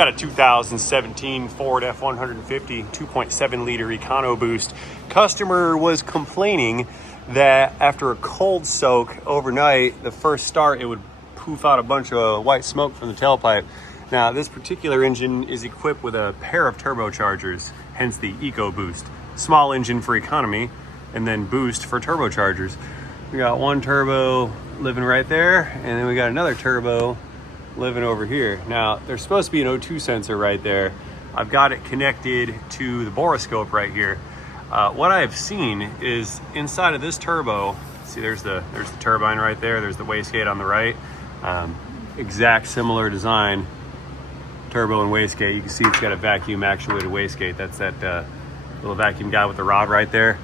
got a 2017 Ford F150 2.7 liter EcoBoost. Customer was complaining that after a cold soak overnight, the first start, it would poof out a bunch of white smoke from the tailpipe. Now, this particular engine is equipped with a pair of turbochargers, hence the EcoBoost. Small engine for economy, and then boost for turbochargers. We got one turbo living right there, and then we got another turbo living over here. Now, there's supposed to be an O2 sensor right there. I've got it connected to the borescope right here. What I've seen is inside of this turbo, see there's the turbine right there, there's the wastegate on the right. Exact similar design, turbo and wastegate. You can see it's got a vacuum actuated wastegate. That's that little vacuum guy with the rod right there.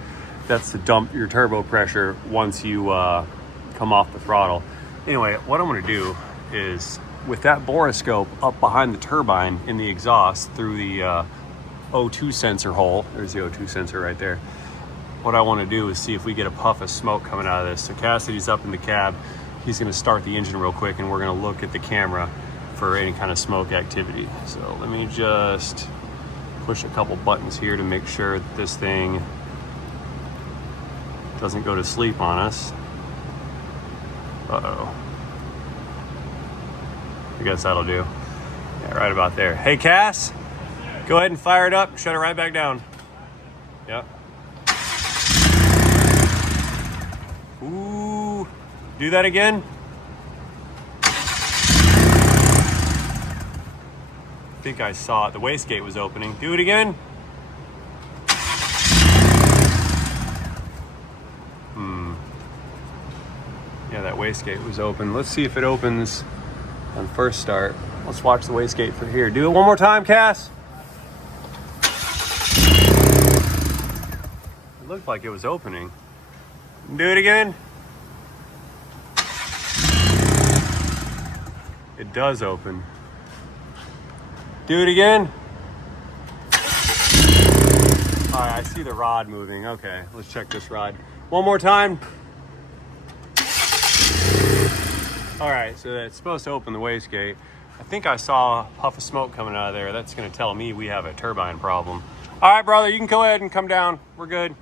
That's to dump your turbo pressure once you come off the throttle. Anyway, what I'm gonna do is, with that borescope up behind the turbine in the exhaust through the O2 sensor hole, there's the O2 sensor right there. What I want to do is see if we get a puff of smoke coming out of this. So Cassidy's up in the cab. He's going to start the engine real quick, and we're going to look at the camera for any kind of smoke activity. So let me just push a couple buttons here to make sure that this thing doesn't go to sleep on us. Uh-oh. I guess that'll do. Yeah, right about there. Hey, Cass, go ahead and fire it up. Shut it right back down. Yep. Ooh, do that again. I think I saw it. The wastegate was opening. Do it again. Yeah, that wastegate was open. Let's see if it opens on first start. Let's watch the wastegate for here. Do it one more time, Cass. It looked like it was opening. Do it again. It does open. Do it again. All right, I see the rod moving. Okay, let's check this rod. One more time. All right, so that's supposed to open the wastegate. I think I saw a puff of smoke coming out of there. That's gonna tell me we have a turbine problem. All right, brother, you can go ahead and come down. We're good.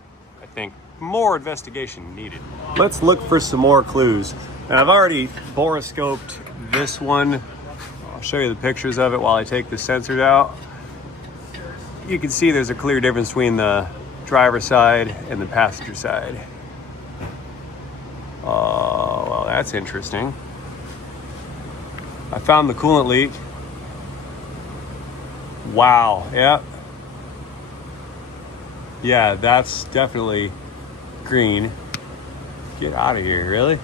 I think more investigation needed. Let's look for some more clues. And I've already borescoped this one. I'll show you the pictures of it while I take the sensors out. You can see there's a clear difference between the driver's side and the passenger side. Oh, well, that's interesting. I found the coolant leak. Wow, yeah. Yeah, that's definitely green. Get out of here, really?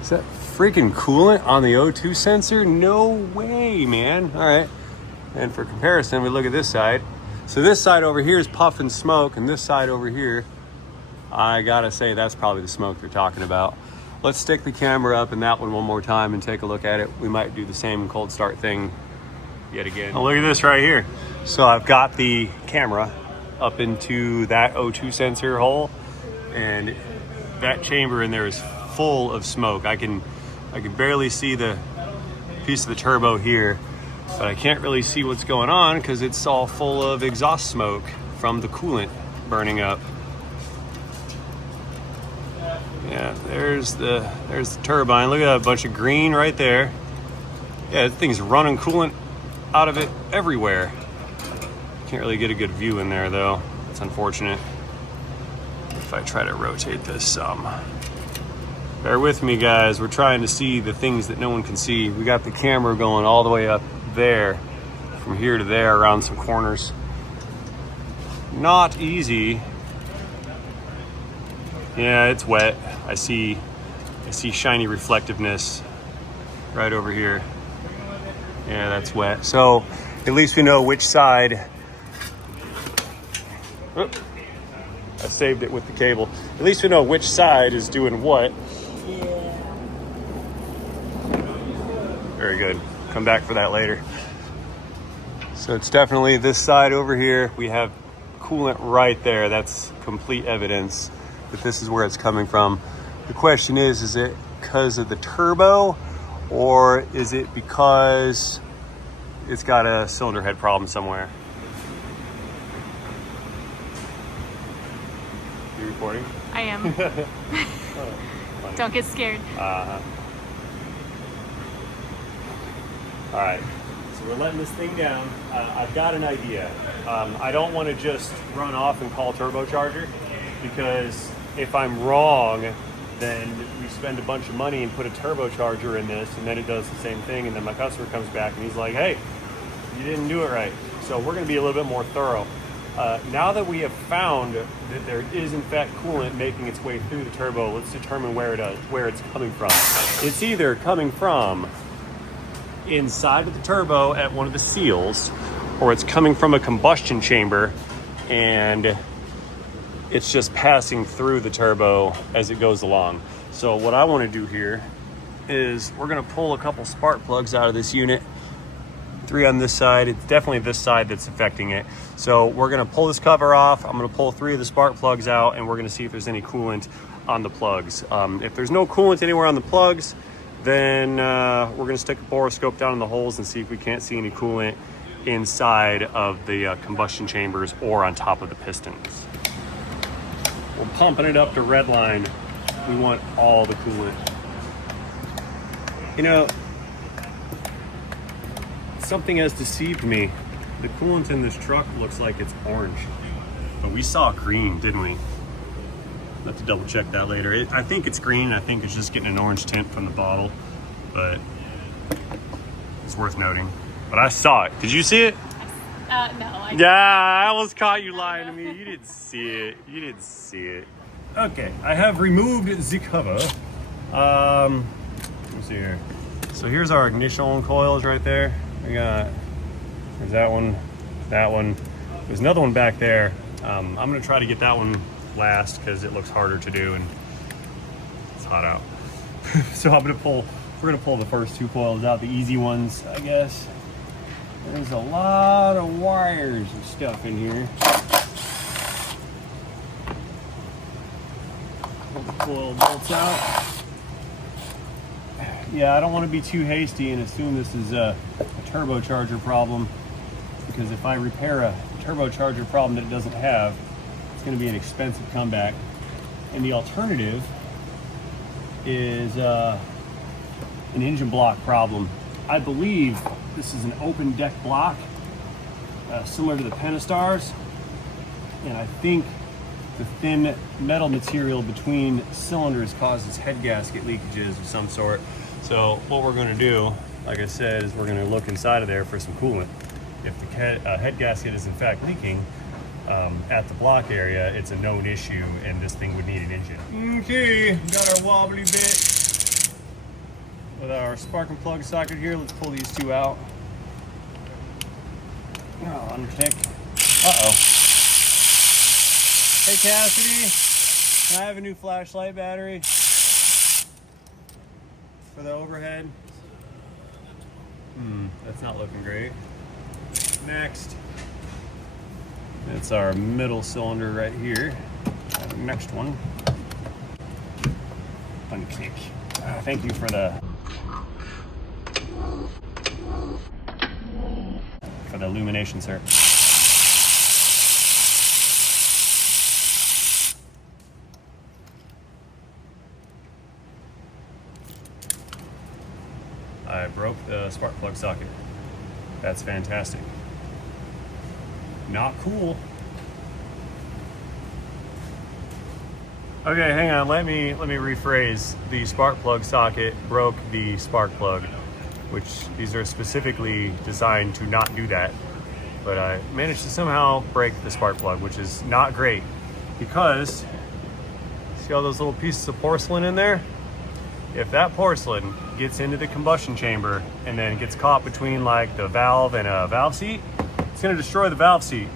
Is that freaking coolant on the O2 sensor? No way, man. All right, and for comparison, we look at this side. So this side over here is puffing smoke, and this side over here, I gotta say, that's probably the smoke they're talking about. Let's stick the camera up in that one more time and take a look at it. We might do the same cold start thing yet again. Oh, look at this right here. So I've got the camera up into that O2 sensor hole, and that chamber in there is full of smoke. I can barely see the piece of the turbo here, but I can't really see what's going on because it's all full of exhaust smoke from the coolant burning up. Yeah, there's the turbine. Look at that bunch of green right there. Yeah, that thing's running coolant out of it everywhere. Can't really get a good view in there though. It's unfortunate. If I try to rotate this some. Bear with me, guys. We're trying to see the things that no one can see. We got the camera going all the way up there, from here to there, around some corners. Not easy. Yeah, it's wet. I see shiny reflectiveness right over here. Yeah, that's wet. So at least we know which side. Oop, I saved it with the cable. At least we know which side is doing what. Yeah. Very good. Come back for that later. So it's definitely this side over here. We have coolant right there. That's complete evidence that this is where it's coming from. The question is it because of the turbo, or is it because it's got a cylinder head problem somewhere? You recording? I am. Don't get scared. All right, so we're letting this thing down. I've got an idea. I don't want to just run off and call turbocharger, because if I'm wrong, then we spend a bunch of money and put a turbocharger in this, and then it does the same thing, and then my customer comes back and he's like, hey, you didn't do it right. So we're going to be a little bit more thorough. Now that we have found that there is in fact coolant making its way through the turbo, let's determine where it's coming from. It's either coming from inside of the turbo at one of the seals, or it's coming from a combustion chamber and it's just passing through the turbo as it goes along. So what I want to do here is we're going to pull a couple spark plugs out of this unit. 3 on this side. It's definitely this side that's affecting it. So we're going to pull this cover off. I'm going to pull 3 of the spark plugs out, and we're going to see if there's any coolant on the plugs. If there's no coolant anywhere on the plugs, then we're going to stick a borescope down in the holes and see if we can't see any coolant inside of the combustion chambers or on top of the pistons. We're pumping it up to red line. We want all the coolant. You know, something has deceived me. The coolant in this truck looks like it's orange, but we saw green, didn't we? I'll have to double check that later. I think it's green. I think it's just getting an orange tint from the bottle, but it's worth noting. But I saw it. Did you see it? No. I almost caught you lying to me. You didn't see it. You didn't see it. Okay, I have removed the cover. Let me see here. So here's our ignition oil coils right there. There's that one. There's another one back there. I'm gonna try to get that one last because it looks harder to do and it's hot out. So we're gonna pull the first 2 coils out, the easy ones, I guess. There's a lot of wires and stuff in here. Pull the coil bolts out. Yeah, I don't want to be too hasty and assume this is a turbocharger problem, because if I repair a turbocharger problem that it doesn't have, it's going to be an expensive comeback. And the alternative is an engine block problem. I believe this is an open deck block, similar to the Pentastars, and I think the thin metal material between cylinders causes head gasket leakages of some sort. So what we're going to do, like I said, is we're going to look inside of there for some coolant. If the head gasket is in fact leaking at the block area, it's a known issue and this thing would need an engine. Okay, got our wobbly bit with our spark and plug socket here. Let's pull these 2 out. Oh, unpick. Uh-oh. Hey Cassidy, can I have a new flashlight battery for the overhead? That's not looking great. Next, it's our middle cylinder right here. Next one. Unpick. Thank you for the illumination, sir. I broke the spark plug socket. That's fantastic. Not cool. Okay, hang on. Let me rephrase. The spark plug socket broke the spark plug, which these are specifically designed to not do that. But I managed to somehow break the spark plug, which is not great, because see all those little pieces of porcelain in there? If that porcelain gets into the combustion chamber and then gets caught between like the valve and a valve seat, it's going to destroy the valve seat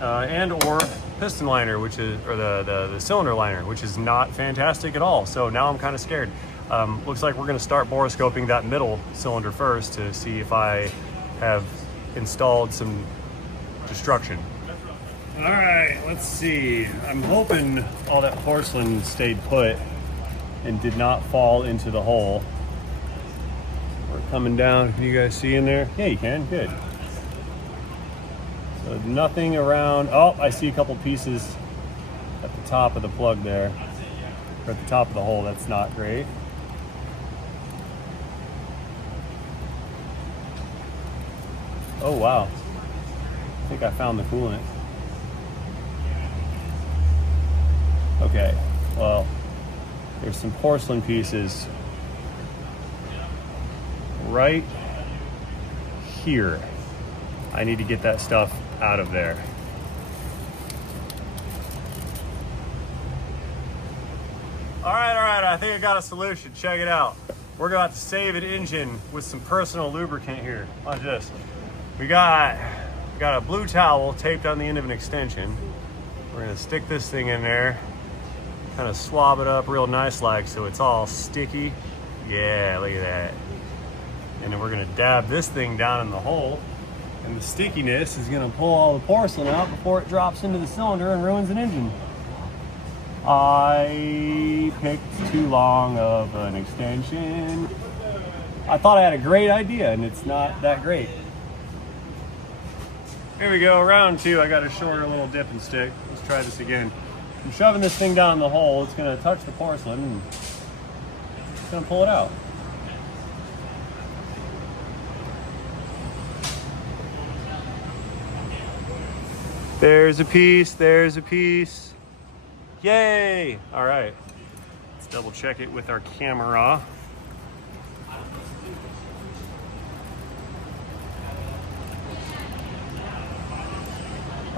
and or piston liner, which is, or the cylinder liner, which is not fantastic at all. So now I'm kind of scared. Looks like we're going to start borescoping that middle cylinder first to see if I have installed some destruction. All right, let's see. I'm hoping all that porcelain stayed put and did not fall into the hole. coming down. Can you guys see in there? Yeah, you can. Good. So nothing around. Oh, I see a couple pieces at the top of the plug there, or at the top of the hole. That's not great. Oh wow, I think I found the coolant. Okay, well, there's some porcelain pieces right here. I need to get that stuff out of there. All right, I think I got a solution. Check it out. We're about to save an engine with some personal lubricant here. Watch this. We got a blue towel taped on the end of an extension. We're gonna stick this thing in there, kind of swab it up real nice like so it's all sticky. Yeah, look at that. And then we're gonna dab this thing down in the hole, and the stickiness is gonna pull all the porcelain out before it drops into the cylinder and ruins an engine. I picked too long of an extension. I thought I had a great idea, and it's not that great. Here we go, round two. I got a shorter little dipping stick. Let's try this again. I'm shoving this thing down the hole. It's gonna touch the porcelain and it's gonna pull it out. There's a piece, there's a piece. Yay! All right, let's double check it with our camera.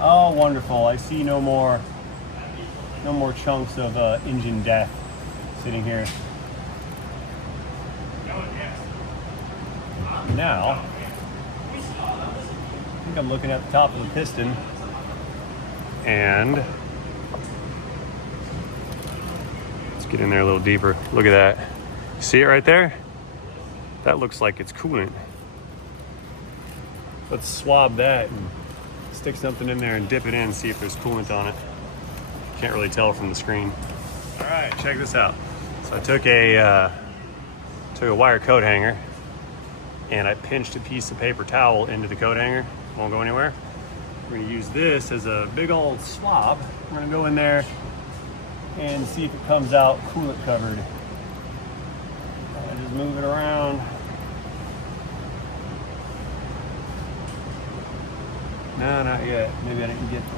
Oh, wonderful. I see no more chunks of engine death sitting here. Now, I think I'm looking at the top of the piston, and let's get in there a little deeper. Look at that. See it right there? That looks like it's coolant. Let's swab that and stick something in there and dip it in and see if there's coolant on it. Can't really tell from the screen. All right, check this out. So I took a wire coat hanger and I pinched a piece of paper towel into the coat hanger. Won't go anywhere. We're gonna use this as a big old swab. We're gonna go in there and see if it comes out coolant covered. I just move it around. No, not yet. Maybe I didn't get there.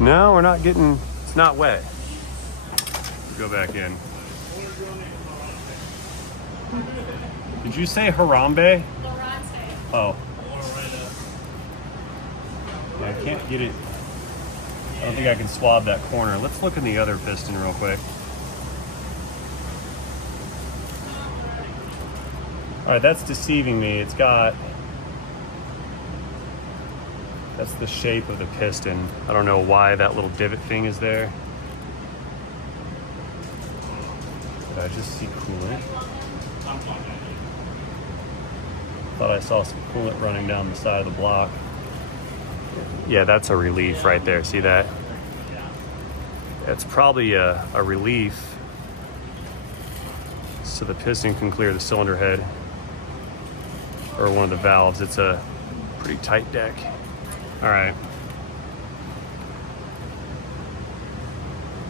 No, we're not getting, it's not wet. Go back in. Did you say Harambe? Oh. Yeah, I can't get it. I don't think I can swab that corner. Let's look in the other piston real quick. All right, that's deceiving me. It's got, that's the shape of the piston. I don't know why that little divot thing is there. Did I just see coolant? Thought I saw some coolant running down the side of the block. Yeah, that's a relief right there. See that? That's probably a relief so the piston can clear the cylinder head or one of the valves. It's a pretty tight deck. All right.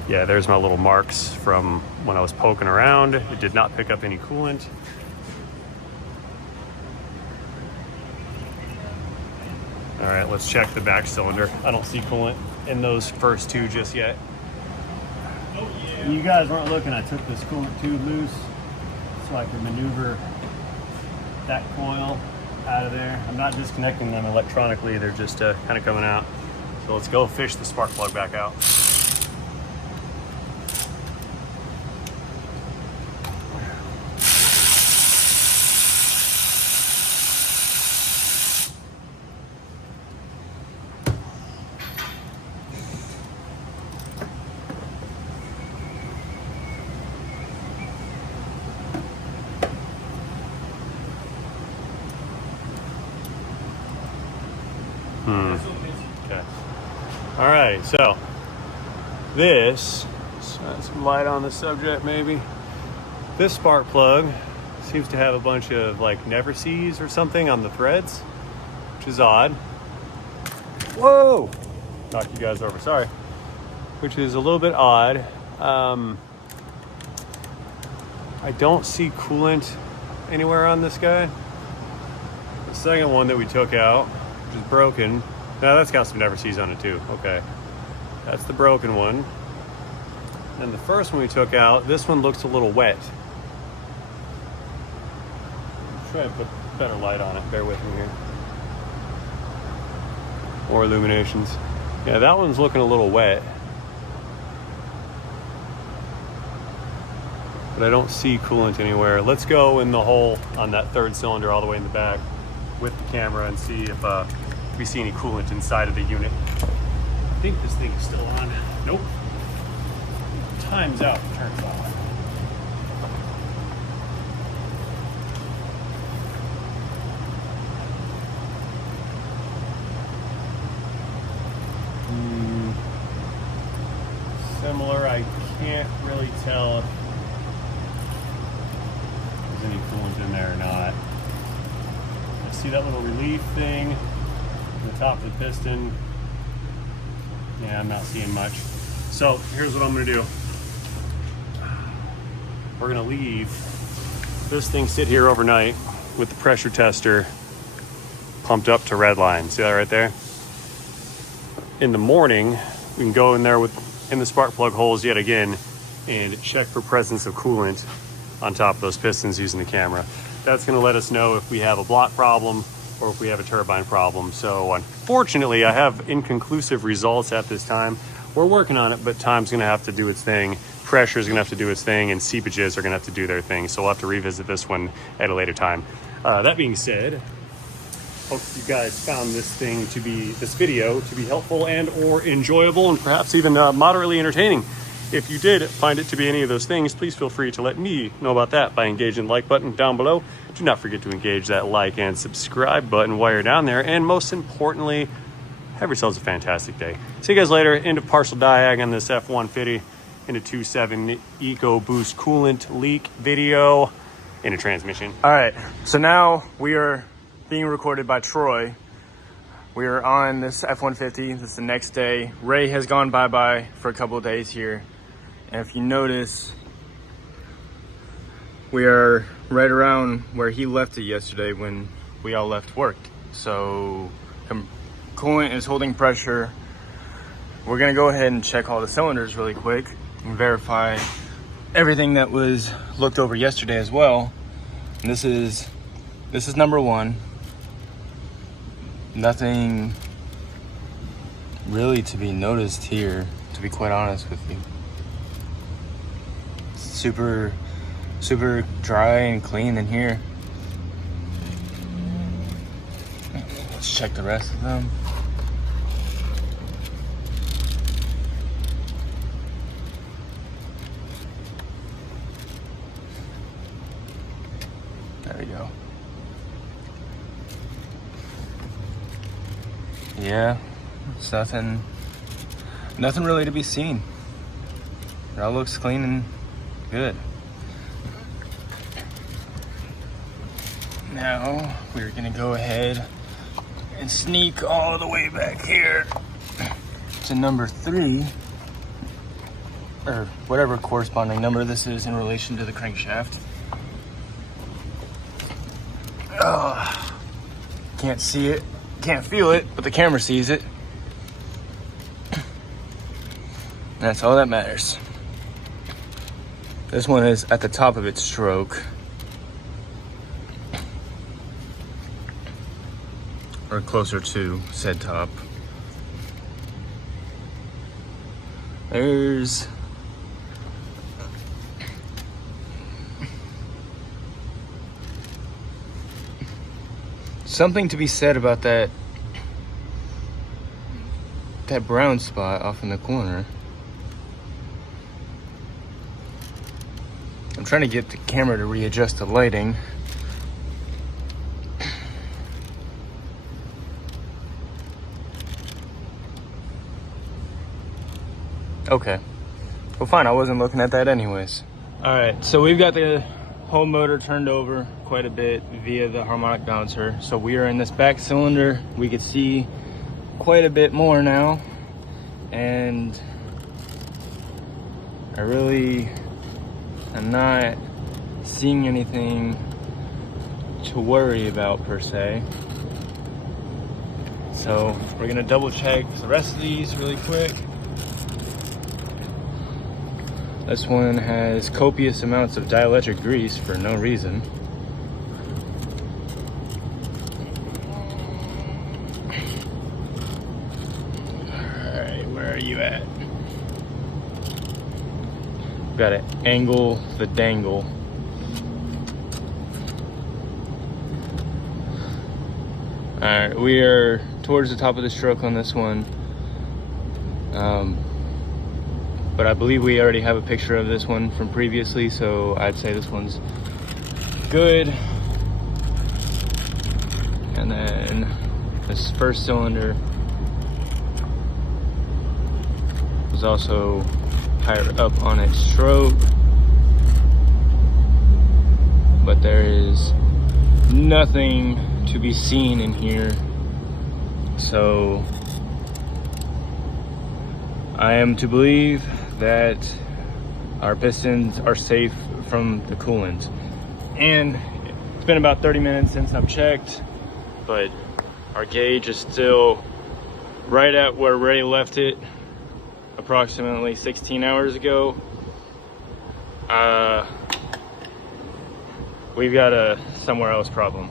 Yeah, there's my little marks from when I was poking around. It did not pick up any coolant. All right, let's check the back cylinder. I don't see coolant in those first two just yet. You guys weren't looking, I took this coolant tube loose so I could maneuver that coil out of there. I'm not disconnecting them electronically, they're just kind of coming out. So let's go fish the spark plug back out. Okay. All right, so this, some light on the subject maybe. This spark plug seems to have a bunch of like never sees or something on the threads, which is odd. Whoa! Knocked you guys over, sorry. Which is a little bit odd. I don't see coolant anywhere on this guy. The second one that we took out, which is broken. Now that's got some never sees on it too. Okay. That's the broken one. And the first one we took out, this one looks a little wet. Try to put better light on it. Bear with me here. More illuminations. Yeah, that one's looking a little wet. But I don't see coolant anywhere. Let's go in the hole on that third cylinder all the way in the back with the camera and see if we see any coolant inside of the unit. I think this thing is still on. Nope. Time's out. Turns off. Similar. I can't really tell if there's any coolant in there or not. I see that little relief thing on the top of the piston. Yeah, I'm not seeing much. So here's what I'm gonna do. We're gonna leave this thing sit here overnight with the pressure tester pumped up to red line. See that right there? In the morning, we can go in there in the spark plug holes yet again and check for presence of coolant on top of those pistons using the camera. That's gonna let us know if we have a block problem or if we have a turbine problem. So unfortunately, I have inconclusive results at this time. We're working on it, but time's gonna have to do its thing. Pressure is gonna have to do its thing, and seepages are gonna have to do their thing. So we'll have to revisit this one at a later time. That being said, hope you guys found this video to be helpful and or enjoyable and perhaps even moderately entertaining. If you did find it to be any of those things, please feel free to let me know about that by engaging the like button down below. Do not forget to engage that like and subscribe button while you're down there. And most importantly, have yourselves a fantastic day. See you guys later. End of partial diag on this F150 into 2.7 EcoBoost coolant leak video in a transmission. All right, so now we are being recorded by Troy. We are on this F-150. This is the next day. Ray has gone bye-bye for a couple of days here. And if you notice, we are right around where he left it yesterday when we all left work. So coolant is holding pressure. We're gonna go ahead and check all the cylinders really quick and verify everything that was looked over yesterday as well. And this is number one. Nothing really to be noticed here, to be quite honest with you. Super dry and clean in here. Let's check the rest of them. There we go. Yeah, it's nothing really to be seen. It all looks clean and good. Now we're gonna go ahead and sneak all the way back here to number 3, or whatever corresponding number this is in relation to the crankshaft. Oh, can't see it. Can't feel it, but the camera sees it. That's all that matters. This one is at the top of its stroke. Or closer to said top. There's something to be said about that brown spot off in the corner. I'm trying to get the camera to readjust the lighting. Okay. Well, fine. I wasn't looking at that anyways. All right. So we've got the whole motor turned over quite a bit via the harmonic balancer. So we are in this back cylinder. We could see quite a bit more now. And I really am not seeing anything to worry about per se. So we're gonna double check the rest of these really quick. This one has copious amounts of dielectric grease for no reason. All right, where are you at? Got to angle the dangle. All right, we are towards the top of the stroke on this one. But I believe we already have a picture of this one from previously, so I'd say this one's good. And then this first cylinder was also higher up on its stroke, but there is nothing to be seen in here, so I am to believe that our pistons are safe from the coolant. And it's been about 30 minutes since I've checked, but our gauge is still right at where Ray left it approximately 16 hours ago. We've got a somewhere else problem.